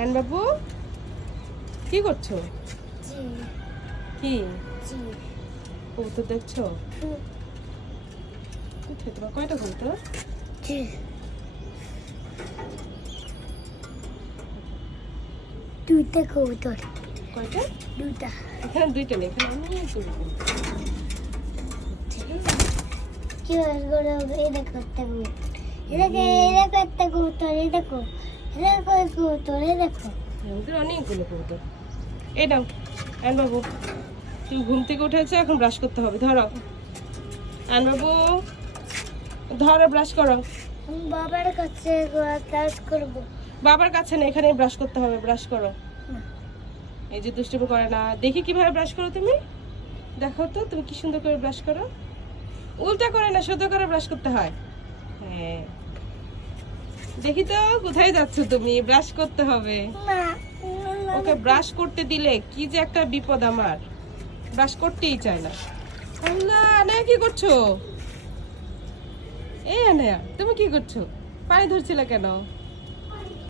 Ion বাবু কি করছো? কি কবুতর দেখছো? তোমার কয়টা কবুতর? দুইটা কবুতর। কয়টা? দুইটা। এখানে দুইটা নেই, এখানে অনেকগুলো কবুতর। কি করে এই দেখো একটা কবুতর, এই দেখো একটা কবুতর, এই দেখো কবুতর, এই দেখো ওদের অনেকগুলো কবুতর। এই নাও আয়ন বাবু, তুমি ঘুম থেকে উঠেছো, এখন ব্রাশ করতে হবে। ধরো আয়ন বাবু, ধরো ব্রাশ করো। আমি বাবার কাছে ক্লাস করব। বাবার কাছে না, এখানে ব্রাশ করতে হবে। ব্রাশ করো। এই যে দুষ্টুমি করে না, দেখি কিভাবে ব্রাশ করো তুমি। দেখো তো তুমি কি সুন্দর করে ব্রাশ করো। উল্টা করে না, সোজা করে ব্রাশ করতে হয়। হ্যাঁ, দেখি তো কোথায় যাচ্ছ তুমি। ব্রাশ করতে হবে। না ওকে ব্রাশ করতে দিলে কি যে একটা বিপদ আমার। ব্রাশ করতেই চায় না। আল্লাহ, আনায়া কি করছো? এই আনায়া, তুমি কি করছো? পানি ধরছিলে কেন?